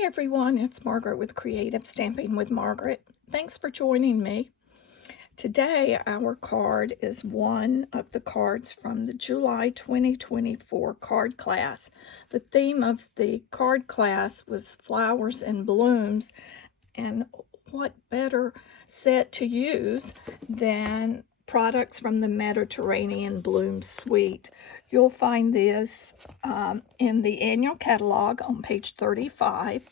Hi everyone, it's Margaret with Creative Stamping with Margaret. Thanks for joining me. Today our card is one of the cards from the July 2024 card class. The theme of the card class was flowers and blooms, and what better set to use than products from the Mediterranean Bloom Suite. You'll find this in the annual catalog on page 35.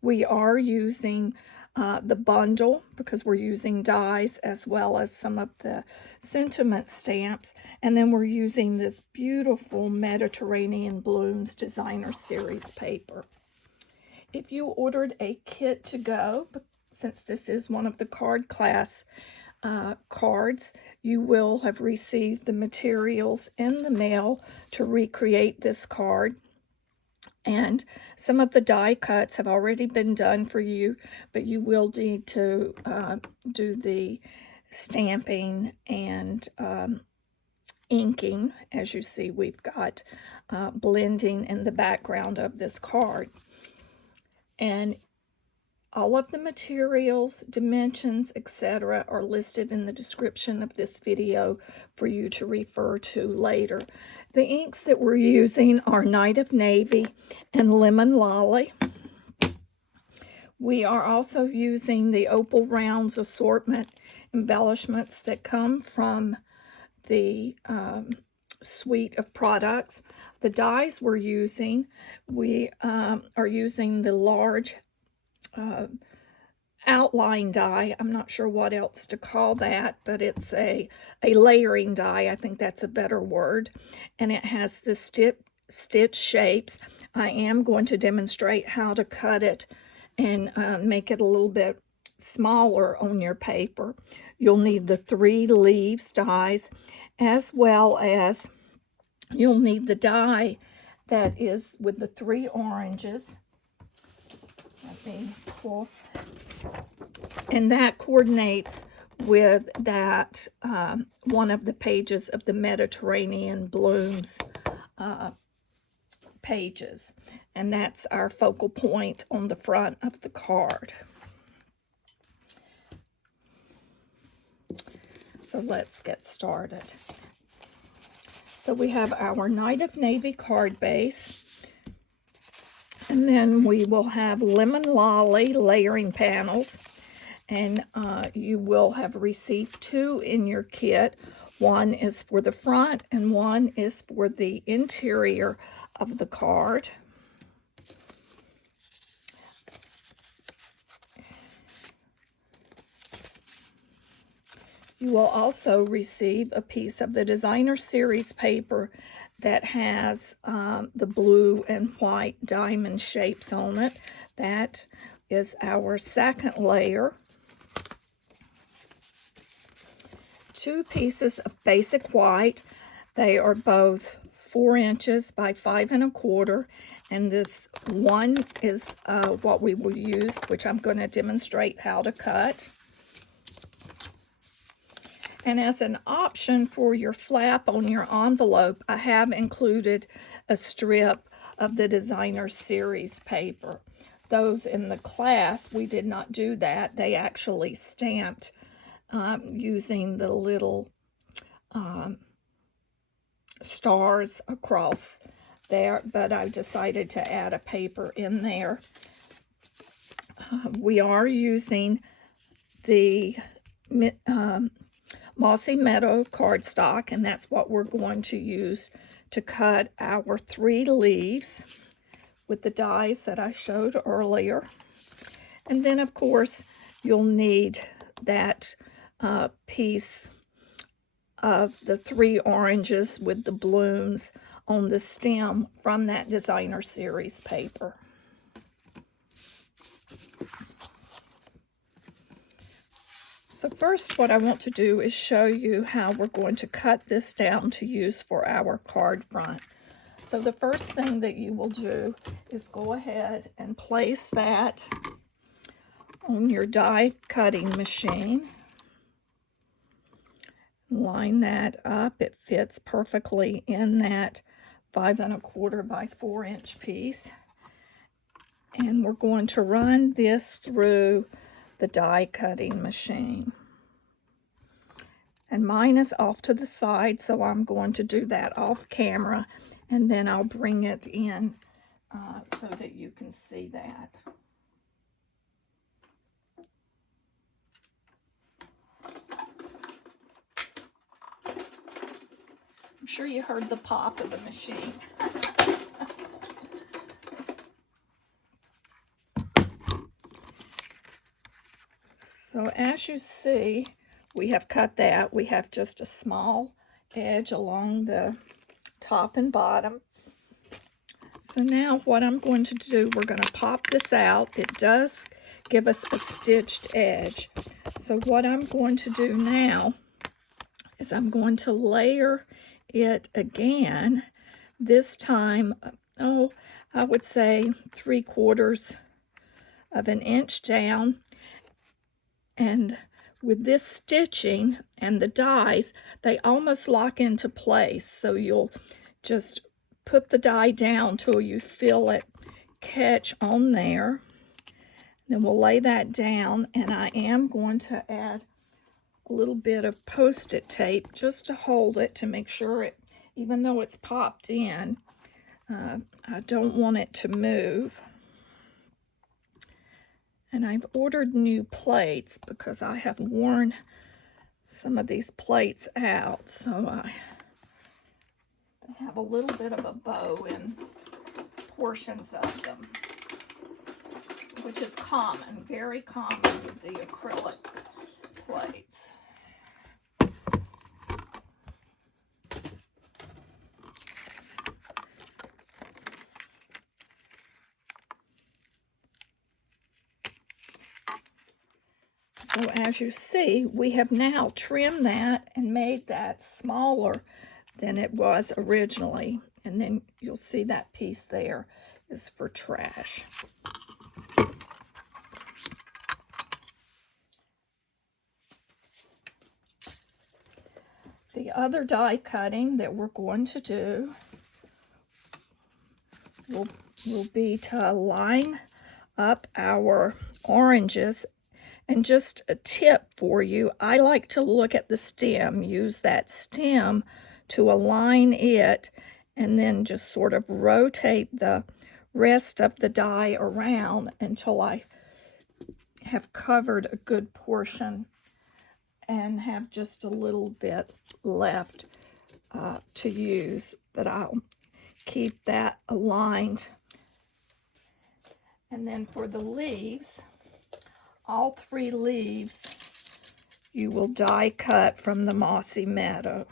We are using the bundle because we're using dies as well as some of the sentiment stamps, and then we're using this beautiful Mediterranean Blooms Designer Series paper. If you ordered a kit to go, since this is one of the card class cards, you will have received the materials in the mail to recreate this card. And some of the die cuts have already been done for you, but you will need to do the stamping and inking. As you see, we've got blending in the background of this card. And all of the materials, dimensions, etc. are listed in the description of this video for you to refer to later. The inks that we're using are Night of Navy and Lemon Lolly. We are also using the Opal Rounds assortment embellishments that come from the suite of products. The dies we're using, we are using the large outline die. I'm not sure what else to call that, but it's a layering die. I think that's a better word. And it has the stitch shapes. I am going to demonstrate how to cut it and make it a little bit smaller on your paper. You'll need the 3 leaves dies, as well as you'll need the die that is with the 3 oranges. Let me pull. And that coordinates with that one of the pages of the Mediterranean Blooms pages. And that's our focal point on the front of the card. So let's get started. So we have our Night of Navy card base. And then we will have Lemon Lolly layering panels. And you will have received 2 in your kit. One is for the front and one is for the interior of the card. You will also receive a piece of the Designer Series paper that has the blue and white diamond shapes on it. That is our second layer. 2 pieces of basic white. They are both 4 inches by 5 1/4, and this one is what we will use, which I'm going to demonstrate how to cut. And as an option for your flap on your envelope, I have included a strip of the Designer Series paper. Those in the class, we did not do that. They actually stamped using the little stars across there, but I decided to add a paper in there. We are using the Mossy Meadow Cardstock, and that's what we're going to use to cut our 3 leaves with the dies that I showed earlier. And then, of course, you'll need that piece of the 3 oranges with the blooms on the stem from that Designer Series paper. So first, what I want to do is show you how we're going to cut this down to use for our card front. So the first thing that you will do is go ahead and place that on your die cutting machine. Line that up. It fits perfectly in that 5 1/4 by 4 inch piece. And we're going to run this through the die cutting machine. And mine is off to the side, so I'm going to do that off camera, and then I'll bring it in so that you can see that. I'm sure you heard the pop of the machine. So as you see, we have cut that. We have just a small edge along the top and bottom. So now what I'm going to do, we're going to pop this out. It does give us a stitched edge. So what I'm going to do now is I'm going to layer it again. This time, I would say 3/4 of an inch down. And with this stitching and the dies, they almost lock into place. So you'll just put the die down till you feel it catch on there. Then we'll lay that down, and I am going to add a little bit of Post-it tape just to hold it, to make sure it, even though it's popped in, I don't want it to move. And I've ordered new plates because I have worn some of these plates out, so they have a little bit of a bow in portions of them, which is common, very common with the acrylic plates. So as you see, we have now trimmed that and made that smaller than it was originally. And then you'll see that piece there is for trash. The other die cutting that we're going to do will be to line up our oranges. And just a tip for you, I like to look at the stem, use that stem to align it, and then just sort of rotate the rest of the die around until I have covered a good portion and have just a little bit left to use, but I'll keep that aligned. And then for the leaves, all 3 leaves you will die cut from the Mossy Meadow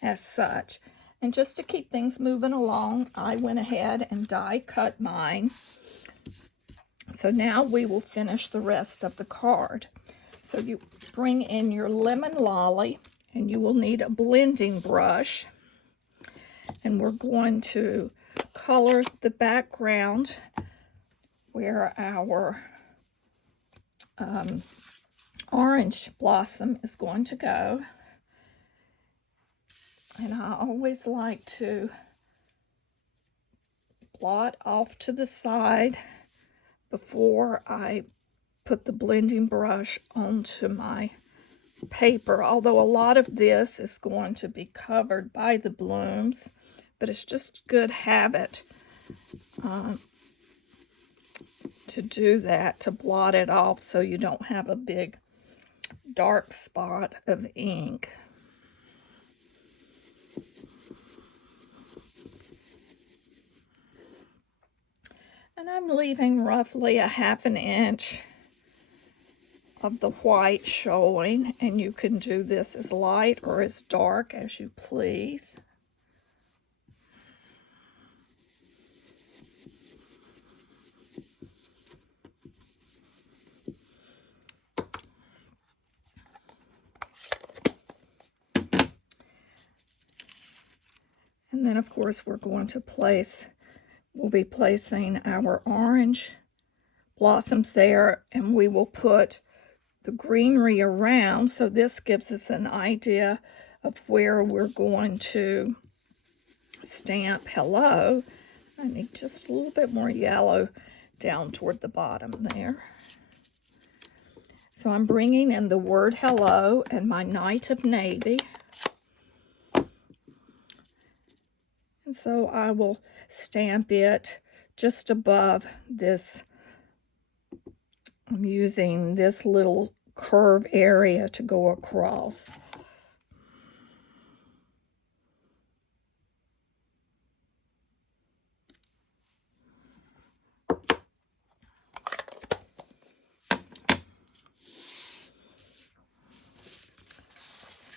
as such. And just to keep things moving along, I went ahead and die cut mine. So now we will finish the rest of the card. So you bring in your lemon lolly, and you will need a blending brush. And we're going to color the background where our orange blossom is going to go. And I always like to blot off to the side before I put the blending brush onto my paper, although a lot of this is going to be covered by the blooms, but it's just good habit to do that, to blot it off so you don't have a big dark spot of ink. And I'm leaving roughly a 1/2 inch of the white showing, and you can do this as light or as dark as you please. And then, of course, we'll be placing our orange blossoms there, and we will put the greenery around. So this gives us an idea of where we're going to stamp hello. I need just a little bit more yellow down toward the bottom there. So I'm bringing in the word hello and my Night of Navy. And so I will stamp it just above this. I'm using this little curve area to go across.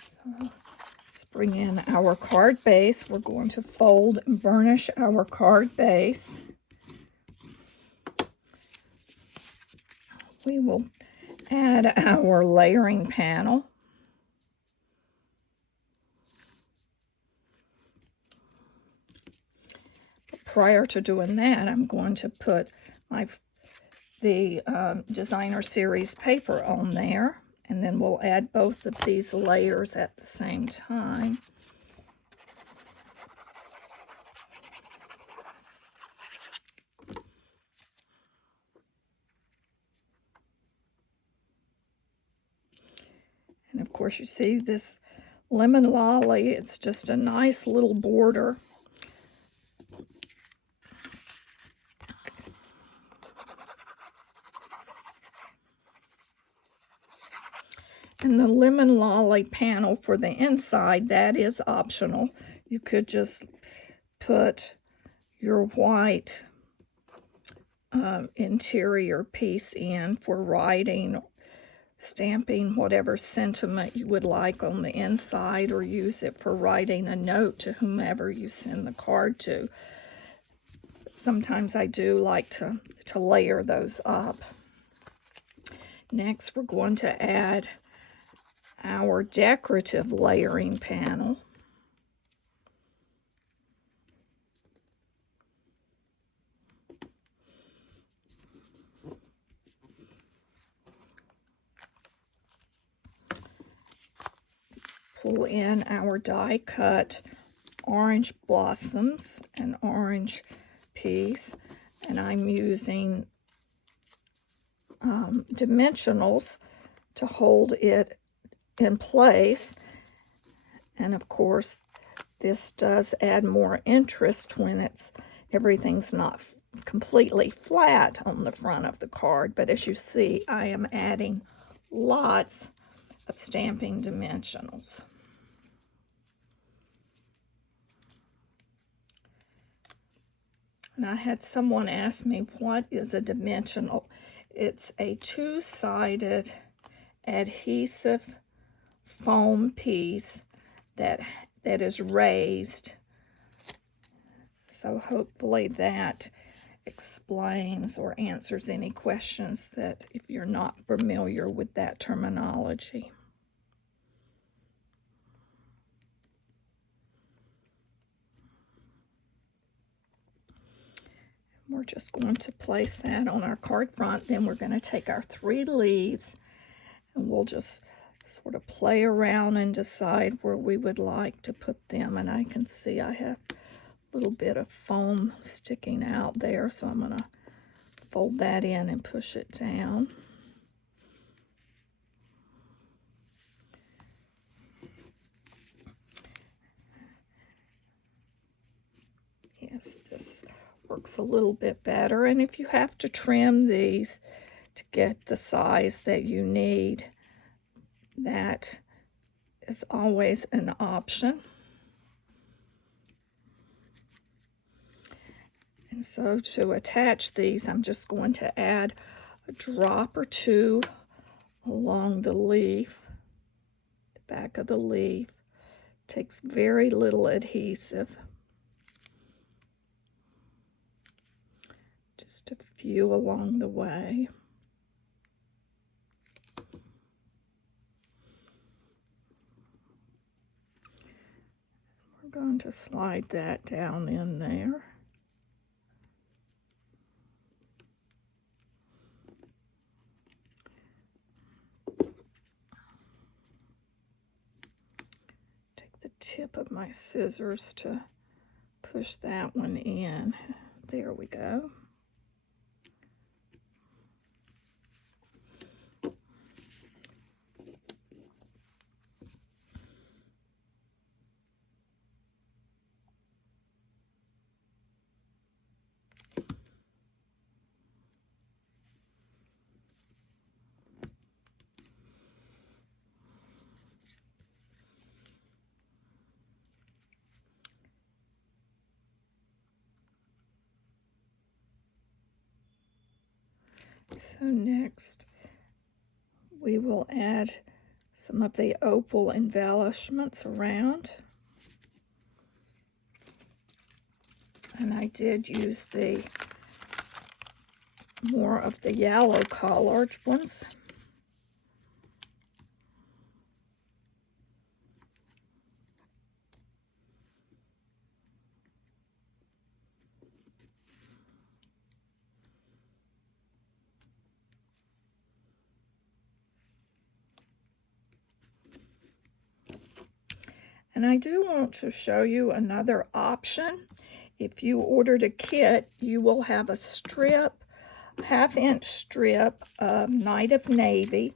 So let's bring in our card base. We're going to fold and burnish our card base. We will add our layering panel. But prior to doing that, I'm going to put the Designer Series paper on there, and then we'll add both of these layers at the same time. And of course, you see this lemon lolly, it's just a nice little border. And the lemon lolly panel for the inside, that is optional. You could just put your white interior piece in for writing, stamping whatever sentiment you would like on the inside, or use it for writing a note to whomever you send the card to. Sometimes I do like to layer those up. Next, we're going to add our decorative layering panel. Pull in our die cut orange blossoms and orange piece, and I'm using dimensionals to hold it in place. And of course, this does add more interest when everything's not completely flat on the front of the card. But as you see, I am adding lots of stamping dimensionals. And I had someone ask me, what is a dimensional? It's a two-sided adhesive foam piece that is raised. So hopefully that explains or answers any questions that if you're not familiar with that terminology. We're just going to place that on our card front. Then we're going to take our 3 leaves and we'll just sort of play around and decide where we would like to put them. And I can see I have a little bit of foam sticking out there, so I'm going to fold that in and push it down. Yes, this works a little bit better. And if you have to trim these to get the size that you need, that is always an option. And so to attach these, I'm just going to add a drop or two along the leaf, the back of the leaf. Takes very little adhesive. Just a few along the way. We're going to slide that down in there. Take the tip of my scissors to push that one in. There we go. So next we will add some of the opal embellishments around. And I did use the more of the yellow colored ones. And I do want to show you another option. If you ordered a kit, you will have a strip, half-inch strip of Night of Navy.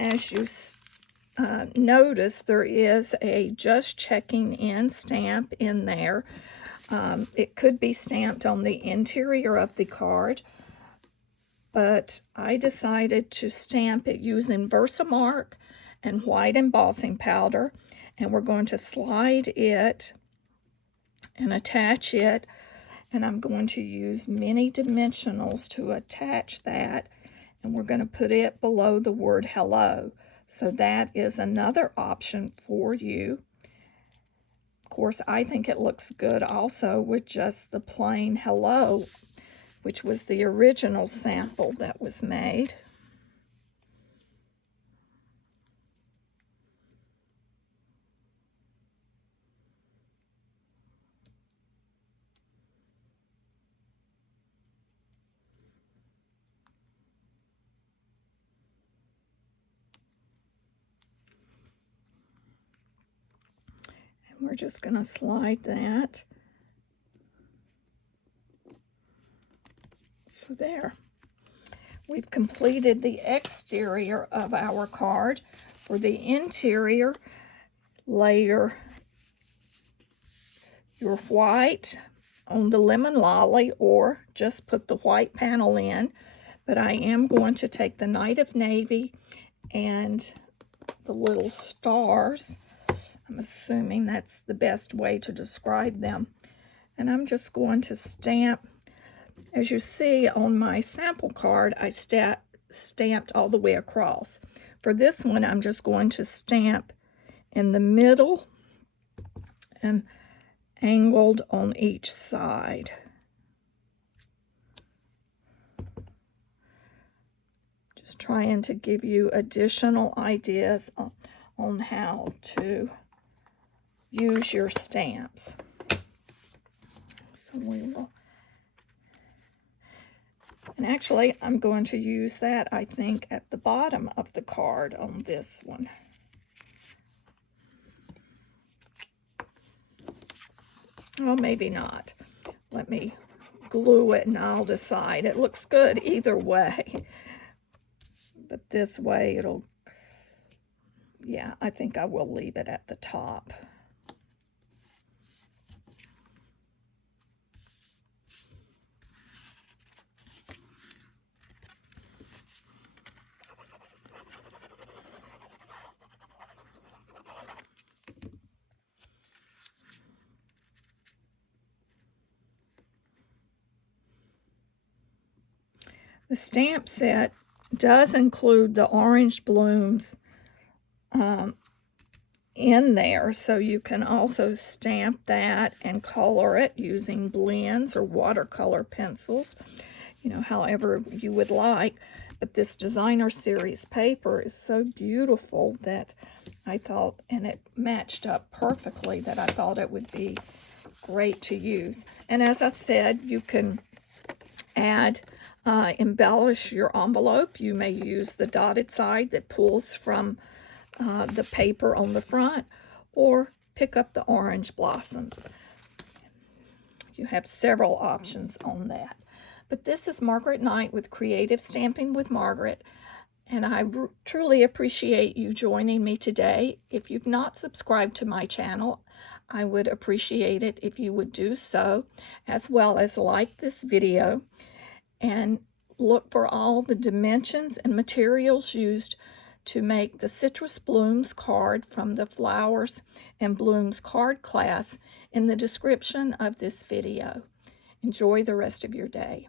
As you notice, there is a just checking in stamp in there. It could be stamped on the interior of the card, but I decided to stamp it using Versamark and white embossing powder, and we're going to slide it and attach it, and I'm going to use mini dimensionals to attach that, and we're going to put it below the word hello. So that is another option for you. Of course, I think it looks good also with just the plain hello, which was the original sample that was made. And we're just going to slide that. So there. We've completed the exterior of our card. For the interior, layer your white on the lemon lolly, or just put the white panel in. But I am going to take the Night of Navy and the little stars. I'm assuming that's the best way to describe them. And I'm just going to stamp. As you see on my sample card, I stamped all the way across. For this one, I'm just going to stamp in the middle and angled on each side. Just trying to give you additional ideas on how to use your stamps. So we will. And actually, I'm going to use that, I think, at the bottom of the card on this one. Well, maybe not. Let me glue it and I'll decide. It looks good either way. But this way it'll, yeah, I think I will leave it at the top. The stamp set does include the orange blooms in there, so you can also stamp that and color it using blends or watercolor pencils, you know, however you would like. But this designer series paper is so beautiful that I thought, and it matched up perfectly, that I thought it would be great to use. And as I said, you can add embellish your envelope. You may use the dotted side that pulls from the paper on the front, or pick up the orange blossoms. You have several options on that. But this is Margaret Knight with Creative Stamping with Margaret, and I truly appreciate you joining me today. If you've not subscribed to my channel, I would appreciate it if you would do so, as well as like this video and look for all the dimensions and materials used to make the Citrus Blooms card from the Flowers and Blooms card class in the description of this video. Enjoy the rest of your day.